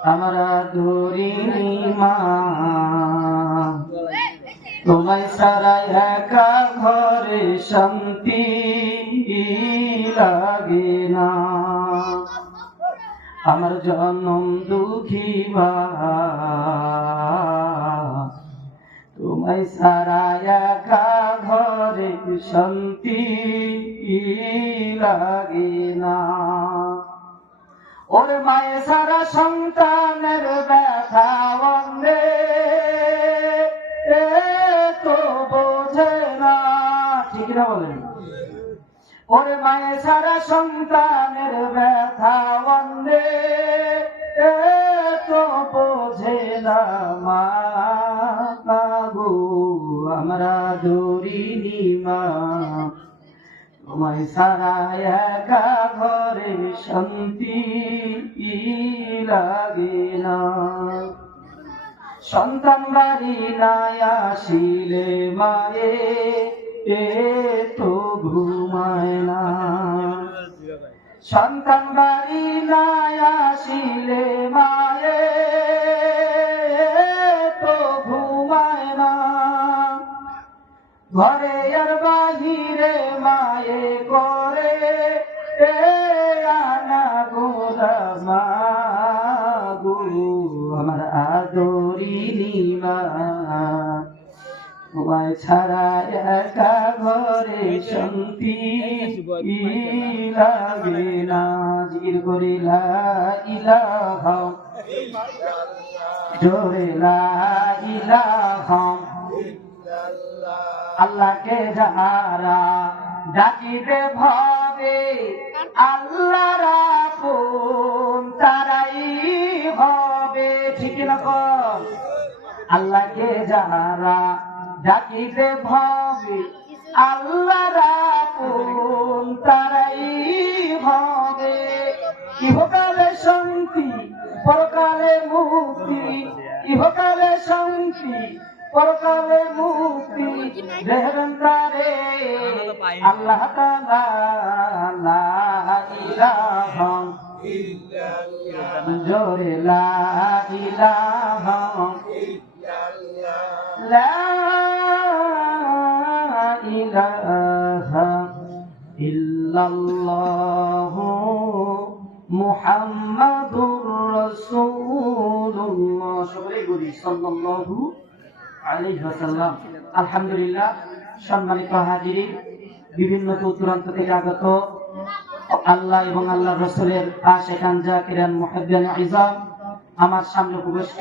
আমরা ধরিনি মা, তোমায় সারাই একা ঘরে শান্তি লাগে না। আমার জন্ম দুঃখী মা, তোমায় সারাই একা ঘরে শান্তি লাগে না। ওর মায়ে সারা সন্তানের ব্যথা অন্ধে তো বোঝে না, ঠিক না বলেন? ওর মায়ে সারা সন্তানের ব্যথা অন্ধে তো বোঝে না মা গো, আমরা ধরিনি মা, তোমায় সারা একা ঘরে শান্তি লাগে না। সন্তান বাড়ি নাই আসিলে মায়ে তো ঘুমায় না। সন্তান বাড়ি নাই আসিলে মায়ে তো ঘুমায় না। ঘরে আর বাহিরে মায়ে করে আনা গোরা মা গো, আমার আদরিনি মা, তোমায় ছাড়া একা ঘরে শান্তি লাগে না। জিকির করি লা ইলাহা, জোরে লা ইলাহা আল্লাহকে যারা ডাকিবে ভাবে আল্লাহর আপন তারাই হবে, ঠিক না? আল্লাহকে যারা ডাকিবে ভাবে আল্লাহর আপন তারাই হবে। ইহকালে শান্তি পরকালে মুক্তি, ইহকালে শান্তি পরকালে মুক্তি দেবেন তারে আল্লাহ তাআলা। লা ইলাহা ইল্লাল্লাহ, জোরে লা ইলাহা ইল্লাল্লাহ, লা ইলাহা ইল্লাল্লাহ মুহাম্মাদুর রাসূলুল্লাহ। সকলেই বলি সাল্লাল্লাহু আলাইহি ওয়াসাল্লাম। আলহামদুলিল্লাহ, সম্মানিত হাজিরিন, বিভিন্ন দূরান্ত থেকে আগত আল্লাহ এবং আল্লাহর রাসূলের আশিকান জাকিরান মুহিব্বান ইজাম, আমার সামনে উপবিষ্ট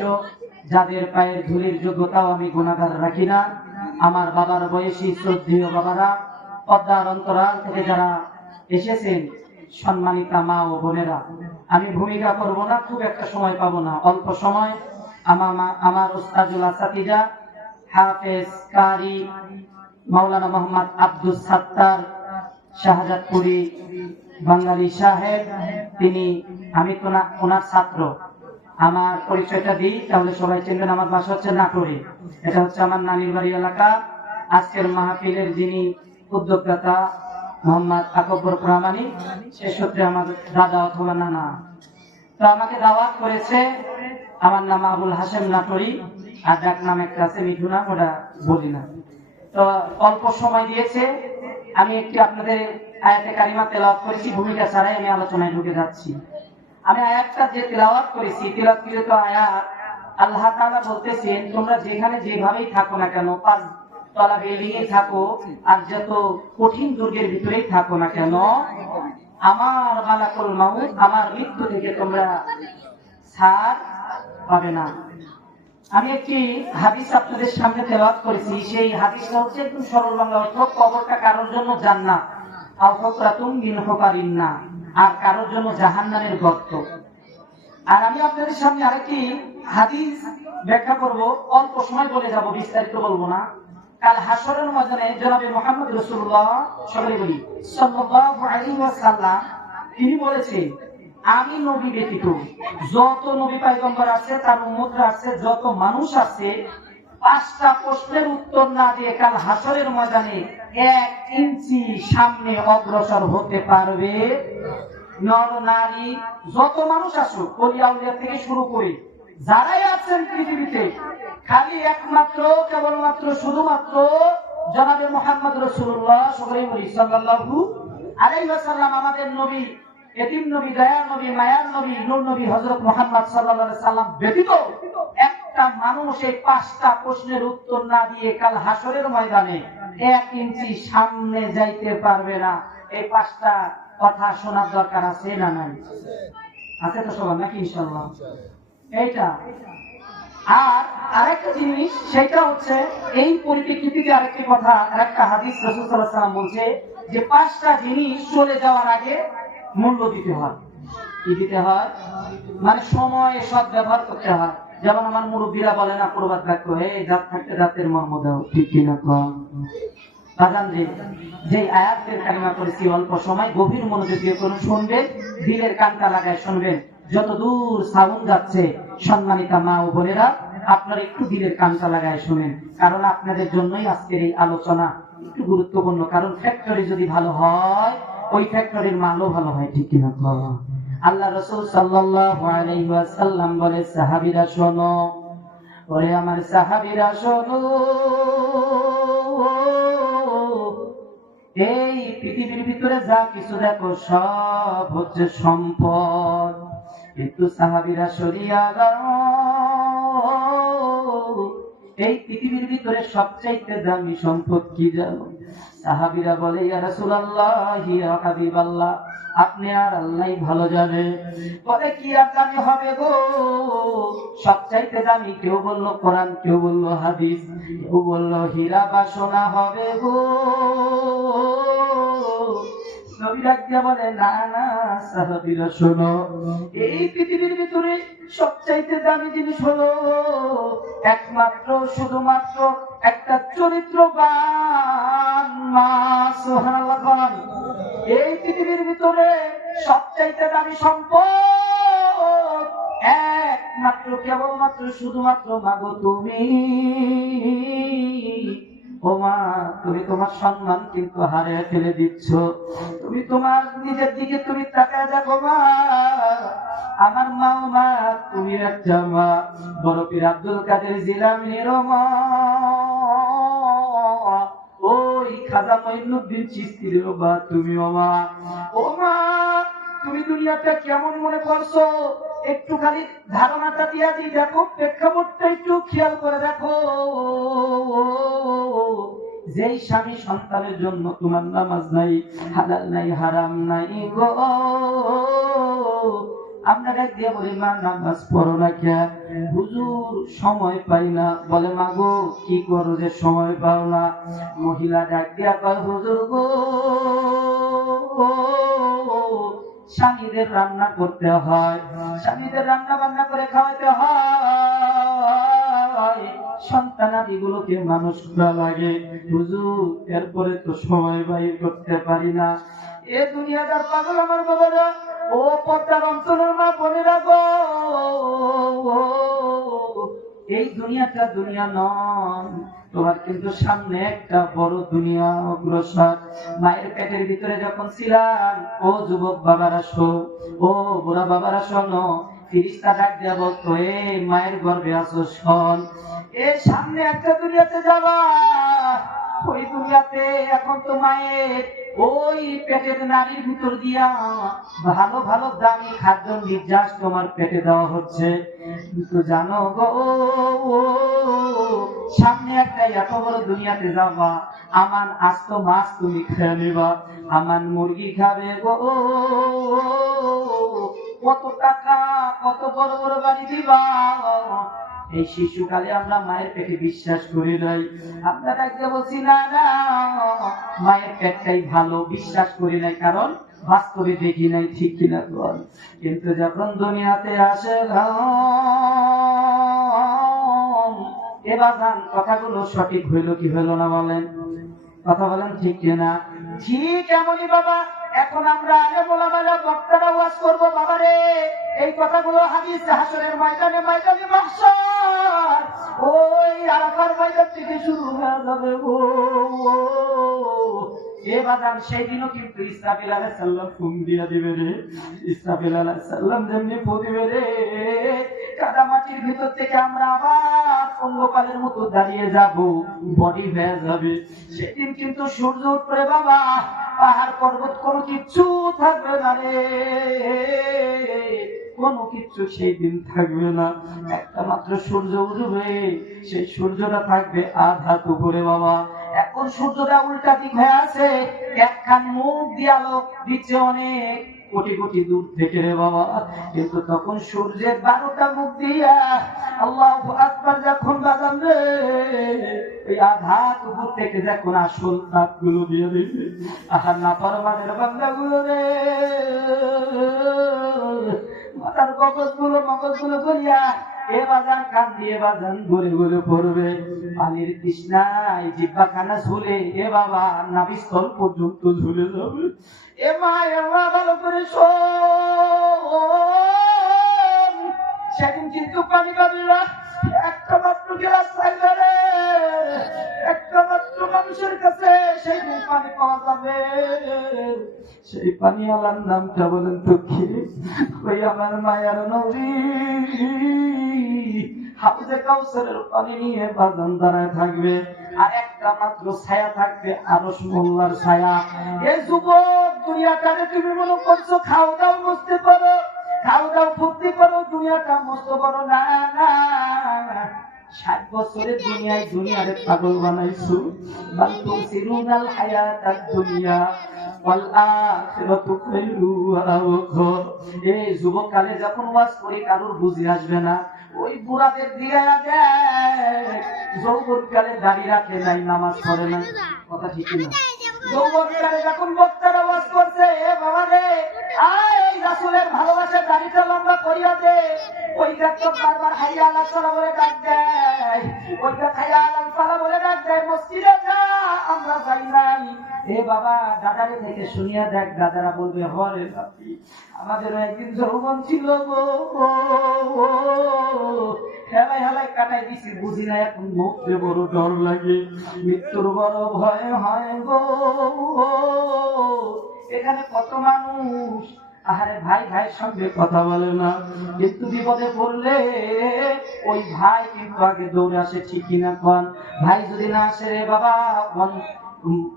যাদের পায়ের ধুলির যোগ্যতাও আমি গুনাহগার রাখি না, আমার বাবার বয়সী শ্রদ্ধেয় বাবারা, পদ্মার অন্তরাল থেকে যারা এসেছেন, সম্মানিতা মা ও বোনেরা, আমি ভূমিকা করব না, খুব একটা সময় পাবো না, অল্প সময়। আমার উস্তাদুল আসাতিজা হাফেজ কারি মাওলানা মোহাম্মদ আব্দুল সাত্তার শাহজাদপুরি বাঙালি সাহেব, তিনি, আমি তো না ওনার ছাত্র। আমার পরিচয়টা দিই, তাহলে সবাই চিনবেন। আমার বাসা হচ্ছে নাটোরে, এটা হচ্ছে আমার নানির বাড়ি এলাকা। আজকের মাহফিলের যিনি উদ্যোক্তা মোহাম্মদ আকবর প্রামাণিক, সে সূত্রে আমার দাদা অথবা নানা তো আমাকে দাওয়াত করেছে। আমার নাম আবুল হাসেম নাটোরি, আর ডাক নাম একটা আছে মিঠু নাম, ওটা বলি না। তো অল্প সময় দিয়েছে, আমি একটি আপনাদের আয়াতে কারিমা তেলাওয়াত করেছি, ভূমিকা ছাড়াই আমি আলোচনায় ঢুকে যাচ্ছি। আমি আয়াতটা যে তেলাওয়াত করেছি, তিলাওয়াতকৃত আয়াত, আল্লাহ তাআলা বলতেছেন, তোমরা যেখানে যেভাবেই থাকো না কেন, 5 তলা বিল্ডিং এ থাকো আর যত কঠিন দুর্গের ভিতরেই থাকো না কেন, আমার মালাকুল মাউত, আমার মৃত্যু থেকে তোমরা ছাড় পাবে না। আমি একটি হাদিস আপনাদের সামনে তেলাওয়াত করেছি, সেই হাদিসটা হচ্ছে একদম সরল বাংলা অর্থ, কবরটা কারোর জন্য জান্নাত আও হুকরাতুম মিন হুকারিন না, আর কারোর জন্য জাহান্নামের গর্ত। আর আমি আপনাদের সামনে আরেকটি হাদিস ব্যাখ্যা করব, অল্প সময় বলে যাব, বিস্তারিত বলবো না। কাল হাসরের ময়দানে জনাবে মুহাম্মদ রাসূলুল্লাহ সাল্লাল্লাহু আলাইহি ওয়াসাল্লাম তিনি বলেছেন, আমি নবী ব্যতীত যত নবী পয়গম্বর আছে, তার উম্মতরা আছে, যত মানুষ আছে, 5টা প্রশ্নের উত্তর না দিয়ে কাল হাসরের ময়দানে 1 ইঞ্চি সামনে অগ্রসর হতে পারবে নর নারী যত মানুষ আসুক, ওলিয়া উলিয়া থেকে শুরু করে যারাই আছেন পৃথিবীতে, খালি একমাত্র কেবলমাত্র শুধুমাত্র জনাবে মুহাম্মদ রাসূলুল্লাহ সাল্লাল্লাহু আলাইহি ওয়াসাল্লাম, আমাদের নবী, এতিম নবী, দয়ার নবী, মায়ার নবী, নূর নবী হযরত মুহাম্মদ সাল্লাল্লাহু আলাইহি সাল্লাম ব্যতীত একটা মানুষ এই 5টা প্রশ্নের উত্তর না দিয়ে কাল হাসরের ময়দানে 1 ইঞ্চি সামনে যাইতে পারবে না। এই 5টা কথা শোনার দরকার আছে না নাই? আছে তো সবার নাকি? ইনশাআল্লাহ। এইটা আর আরেকটা জিনিস, সেটা হচ্ছে এই পরিপ্রেক্ষিতে আরেকটি কথা, আরেকটা হাদিস রাসূল সাল্লাল্লাহু আলাইহি ওয়াসাল্লাম বলছে যে 5টা জিনিস চলে যাওয়ার আগে মূল্য দিতে হয়। কি দিতে হয়? মানে সময় সৎ ব্যবহার করতে হয়। যেমন আমার মুরব্বীরা বলে না প্রবাদ বাক্য, এই দাঁত থাকতে দাঁতের মর্ম দাও, ঠিক কিনা কম বাজান রে। যে আয়াতের কালিমা করেছি অল্প সময় গভীর মনোযোগ দিয়ে কোন শুনবেন, দিলের কানটা লাগায় শুনবেন। যত দূর সাউন্ড যাচ্ছে সম্মানিতা মা ও বোনেরা, আপনারা একটু দিলের কানটা লাগায় শুনেন, কারণ আপনাদের জন্যই আজকের এই আলোচনা একটু গুরুত্বপূর্ণ। কারণ ফ্যাক্টরি যদি ভালো হয়, ওই ফ্যাক্টরির মালও ভালো হয়, ঠিক কিনা? আল্লাহ রাসূল সাল্লাল্লাহু আলাইহি ওয়াসাল্লাম বলে, সাহাবীরা শোনো, ওরে আমার সাহাবীরা শোনো, এই পৃথিবীর ভিতরে যা কিছু দেখো সব হচ্ছে সম্পদ, কিন্তু সাহাবীরা সরিয়া গেল, এই পৃথিবীর ভিতরে সবচাইতে দামি সম্পদ কি জানো? সাহাবীরা বলে, ইয়া রাসূলুল্লাহ, ইয়া হাবিবাল্লাহ, আপনি আর আল্লাহই ভালো জানে। বলে, কি আর দামি হবে গো? সবচাইতে দামি, কেউ বললো কোরআন, কেউ বললো হাদিস, কেউ বললো হীরা বা সোনা হবে গো। নবী ডাক দিয়া বলে, না না সাহাবীরা শোনো, এই পৃথিবীর ভিতরে সবচাইতে দামি জিনিস হলো একমাত্র শুধুমাত্র একটা চরিত্রবান মা। সুবহানাল্লাহ। এই পৃথিবীর ভিতরে সবচাইতে দামি সম্পদ একমাত্র কেবলমাত্র শুধুমাত্র মাগো তুমি। ও মা, তুমি তোমার সম্মান কিন্তু হারিয়ে ফেলে দিচ্ছ। তুমি তোমার নিজের দিকে তুমি তাকায় দেখো মা, আমার মা, মা তুমি একটা মা, বড় পীর আব্দুল কাদের জিলানীর মা, ওই খাজা মঈনুদ্দিন চিশতির মা তুমিও মা। ও মা, তুমি দুনিয়াটা কেমন মনে করছো একটু খালি ধারণাটা দিয়া দিয়ে দেখো, প্রেক্ষাপটটা একটু খেয়াল করে দেখো। যেই স্বামী সন্তানের জন্য তোমার নামাজ নাই, হালাল নাই, হারাম নাই গো, আমরা ডাক দিয়ে বলি, মা নামাজ পড়ো না কেন? হুজুর সময় পাই না। বলে, মা গো কি করো যে সময় পাও না? মহিলা ডাক দিয়া কয়, হুজুর গো, স্বামীদের রান্না করতে হয়, স্বামীদের রান্না বান্না করে খাওয়াতে হয়, সন্তানাদিগুলোকে মানুষ করা লাগে, হুজুর এরপরে তো সময় বাইর করতে পারি না। এ দুনিয়াদার পাগল আমার বাবারা, ও পর্দার অঞ্চলের মা বোনেরা গো, এই দুনিয়াটা দুনিয়া নয়, তোমার কিন্তু সামনে একটা বড় দুনিয়া অগ্রসর। মায়ের পেটের ভিতরে যখন ছিলাম, ও যুবক বাবারা শোন, ও বুড়া বাবারা শোনো, ফেরেশতা ডাক দিয়া বলতো, এ মায়ের গর্ভে আছো শোন, এ সামনে একটা দুনিয়াতে যাবা, ওই দুনিয়াতে এখন তো মায়ের ওই পেটের নারীর ভিতর দিয়া ভালো ভালো দামি খাদ্য নির্যাস তোমার পেটে দেওয়া হচ্ছে। কিন্তু জানো গো, সামনে একটা এত বড় দুনিয়াতে যাবা, আমান আস্ত মাছ তুমি খেয়ে নিবা, আমান মুরগি খাবে গো, কত টাকা, কত বড় বড় বাড়ি দিবা। এই শিশুকালে আমরা মায়ের পেটে বিশ্বাস করি নাই, আমরা ডাকতে বলছি না না মায়ের পেটটাই ভালো, বিশ্বাস করি নাই, কারণ বাস্তবে দেখি নাই, ঠিক কিনা বল? কিন্তু যখন দুনিয়াতে আসে এবার কথাগুলো সঠিক হইল কি হইল না বলেন? কথা বলেন ঠিক কিনা? ঠিক এমনই বাবা, এখন আমরা আগে ওলামারা বক্তারা ওয়াজ করবো বাবারে, এই কথাগুলো হাদিস হাসরের ময়দানে, ময়দানে মাহশর, ওই আরাফার ময়দান থেকে শুরু হয়ে যাবে গো। এ বাজান সেই দিনও কিন্তু ইসরাফিল আলাইহিস সালাম ফুম দিয়া দিবে রে। ইসরাফিল আলাইহিস সালাম যেমনি ফু দিবে রে, কাদামাটির ভিতর থেকে আমরা আবার পঙ্গপালের মতো দাঁড়িয়ে যাব, বডি হয়ে যাবে। সেদিন কিন্তু সূর্য উঠবে বাবা, পাহাড় পর্বত কোনো কিচ্ছু থাকবে না রে, কোনো কিচ্ছু সেই দিন থাকবে না। একটা মাত্র সূর্য উঠবে, সেই সূর্যটা থাকবে আধাত উপরে বাবা। এখন সূর্যটা উল্টা দিক হয়ে আছে, একখান মুখ দিয়ে আলো দিচ্ছে অনেক কোটি কোটি দূর থেকে রে বাবা। কিন্তু তখন সূর্যের 12টা মুখ দিয়া আল্লাহু আকবার যখন বাজান রে, এই আধাত উপর থেকে যখন আসল তাপগুলো দিয়ে দিবে, আহার নাফরমানের বান্দাগুলো রে, মাথার মগজগুলো করিয়া এ বাজান কান দিয়ে বাজান ঘুরে ঘুরে পড়বে। পানির তৃষ্ণায় জিহ্বা খানা ঝুলে এ বাবা নাভিস্থল পর্যন্ত ঝুলে যাবে। এ মা ভালো করে শোন, সেদিন কিন্তু পানি পাবি না, একটা মাত্র গ্লাস থাকবে রে, একটা মাত্র মানুষের কাছে সেই পানি পাওয়া যাবে। সেই পানি আলার নামটা বলেন তো কি? ওই আমার মায়ার নবী হাউজে কাউসারের পানি নিয়ে বাজান দাঁড়ায় থাকবে, আর একটা মাত্র ছায়া থাকবে, আরশ মোল্লার ছায়া। এই যুবক, দুনিয়াটাকে তুমি মনে করছো খাও দাও বুঝতে পারো, খাও দাও ফুর্তি করো, দুনিয়াটা মস্ত করো না। 60 বছরের দুনিয়ারে পাগল বানাইছো। বাল তুসিরুনাল হায়াতাদ দুনিয়া ওয়াল আখিরাতু খায়রু ওয়া আবকার। এই যুবক কালে যখন ওয়াজ করি কারোর বুঝি আসবে না, ওই বুড়াদের দিয়ে দেয় যৌবন কালে দাঁড়িয়ে রাখে নাই, নামাজ পড়ে না, কথা ঠিক না? যৌবন কালে যখন বক্তারা ওয়াজ করছে, এ বাবা রে আয় রাসূলের ভালোবাসা দাড়িটা লম্বা করিয়া দে, ওইটা তো বারবার হাইয়া আলা সালাম বলে ডাক দেয়, ওইটা হাইয়া আলা সালাম বলে ডাক দেয়, মসজিদে যা আমরা যাই নাই। এ বাবা দাদারে থেকে শুনিয়া দেখ, দাদারা বলবে হরে বাপি আমাদের একদিন যৌবন ছিল গো, হেলাই হেলাই কাটাই দিছি, বুঝি না এখন মরতে বড় ডর লাগে, মৃত্যুর বড় ভয় হয় গো। এখানে কত মানুষ আহারে ভাই ভাইয়ের সঙ্গে কথা বলে না, কিন্তু বিপদে পড়লে ওই ভাই কিন্তু আগে দৌড়ে আসে, ঠিক কিনা কোন? ভাই যদি না আসে রে বাবা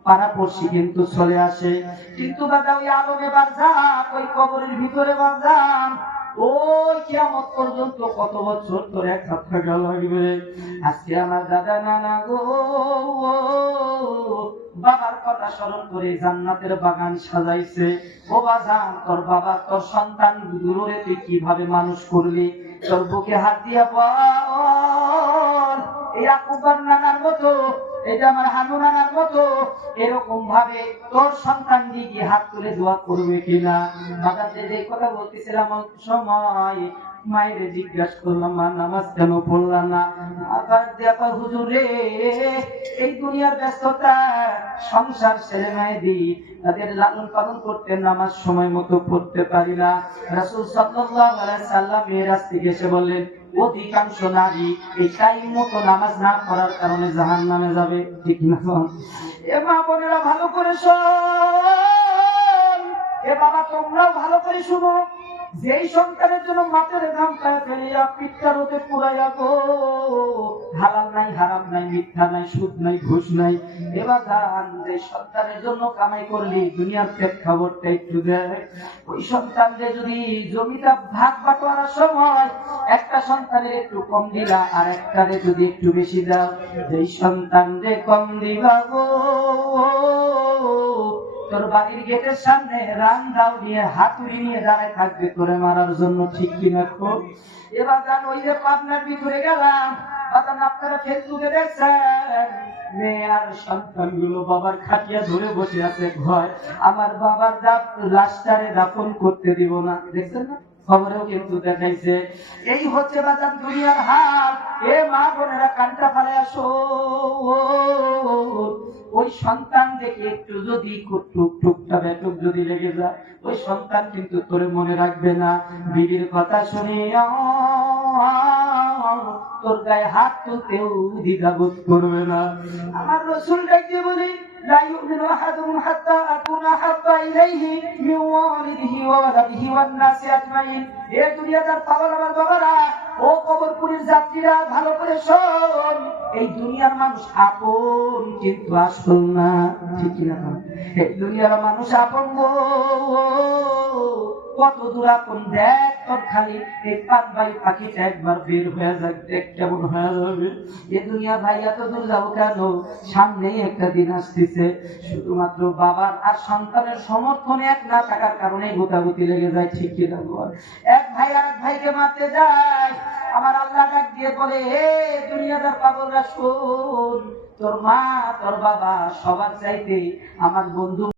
পাড়া পড়শি কিন্তু চলে আসে। কিন্তু দাদা ওই আলোকে বাজান, ওই কবরের ভিতরে বাজান, ওই কিয়ামত পর্যন্ত কত বছর তোর একটা থাকা লাগবে। আজকে আমার দাদা নানা গো বাবার কথা স্মরণ করে জান্নাতের বাগান সাজাইছে। ও বাজান, তোর বাবা তোর সন্তান দূরে তুই কিভাবে মানুষ করলি? তোর বুকে হাত দিয়া বল, এই আকুবার নানার মতো, এই যে আমার হানু নানার মতো এরকম ভাবে তোর সন্তান দিয়ে হাত তুলে দোয়া করবে কিনা? বাজাতে যে কথা বলতেছিলাম সময় মায়ের জিজ্ঞাসা করলাম, মা নামাজ কেন পড়লাম না? আবার দেখো হুজুর রে, এই দুনিয়ার ব্যস্ততা, সংসার ছেলে মেয়েদি তাদের লালন পালন করতে নামাজ সময় মতো পড়তে পারি না। রাসূল সাল্লাল্লাহু আলাইহি সাল্লাম মেরাজ থেকে এসে বললেন, অধিকাংশ নারী এই টাইম মতো নামাজ না পড়ার কারণে জাহান্নামে যাবে, ঠিক না? এ মা বোনেরা ভালো করে শোন, এ বাবা তোমরাও ভালো করে শুনো, যেই সন্তানের জন্য মাথার ঘামটা ফেলিয়া পিঠটা রোদে পুরাইয়া গো, হালাল নাই হারাম নাই মিথ্যা নাই সুদ নাই ঘুষ নাই, এবার জান যে সন্তানের জন্য কামাই করলি দুনিয়ার প্রেক্ষাপটটা একটু দেয়। ওই সন্তানদের যদি জমিটা ভাগ বাটোয়ারার সময় একটা সন্তানের একটু কম দিলা আর একটারে যদি একটু বেশি দাও, যেই সন্তানদের কম দিবা গো তোর বাড়ির গেটের সামনে রান দাও নিয়ে হাতুড়ি নিয়ে দাঁড়ায় থাকবে তোরে মারার জন্য, ঠিক কিনা? খুব এবার জান ওই যে পাবনার ভিতরে গেলাম, আপনারা ফেসবুকে দেখছেন মেয়ে আর সন্তানগুলো বাবার খাটিয়া ধরে বসে আছে, ভয় আমার বাবার লাশটারে দাফন করতে দিব না, দেখছেন না? খবরেও কিন্তু দেখাইছে। এই হচ্ছে বাজার দুনিয়ার হাল। এ মা বোনেরা কানটা ফালে আসো, ওই সন্তান দেখে একটু যদি টুকটা ব্যাটুক যদি লেগে যায়, ওই সন্তান কিন্তু তোরে মনে রাখবে না। বিবির কথা শুনিয়া তোর গায়ে হাত তুলতেও দ্বিধাবোধ করবে না। আমার রাসূল ডাকে বলে লা ইউমিনু আহাদুকুম হাত্তা আকুনা হাব্বা ইলাইহি মিন ওয়ালিদিহি ওয়া ওয়ালাদিহি ওয়ান নাসি আজমাইন। এই দুনিয়াটার পাগল আমার বাবারা, ও কবরপুরীর যাত্রীরা ভালো করে শোন, এই দুনিয়ার মানুষ আপন কিন্তু আসল না, ঠিক না? এই দুনিয়ার মানুষ আপন গো, কত দূর আপন দেখ তোর খালি এই পাতবাই পাখিটা একবার বের হয়ে যাক, দেখ কেমন হয়ে যাবে। এ দুনিয়া ভাই এত দূর যাবো কেন? সামনেই একটা দিন আসতেছে, শুধুমাত্র বাবার আর সন্তানের সমর্থনে এক না থাকার কারণে গোতাগুতি লেগে যায়, ঠিক কি না? এক ভাই আর এক ভাইকে মারতে যায়, আমার আল্লাহ ডাক দিয়ে বলে, হে দুনিয়াদার পাগলরা শোন, তোর মা তোর বাবা সবার চাইতে আমার বন্ধু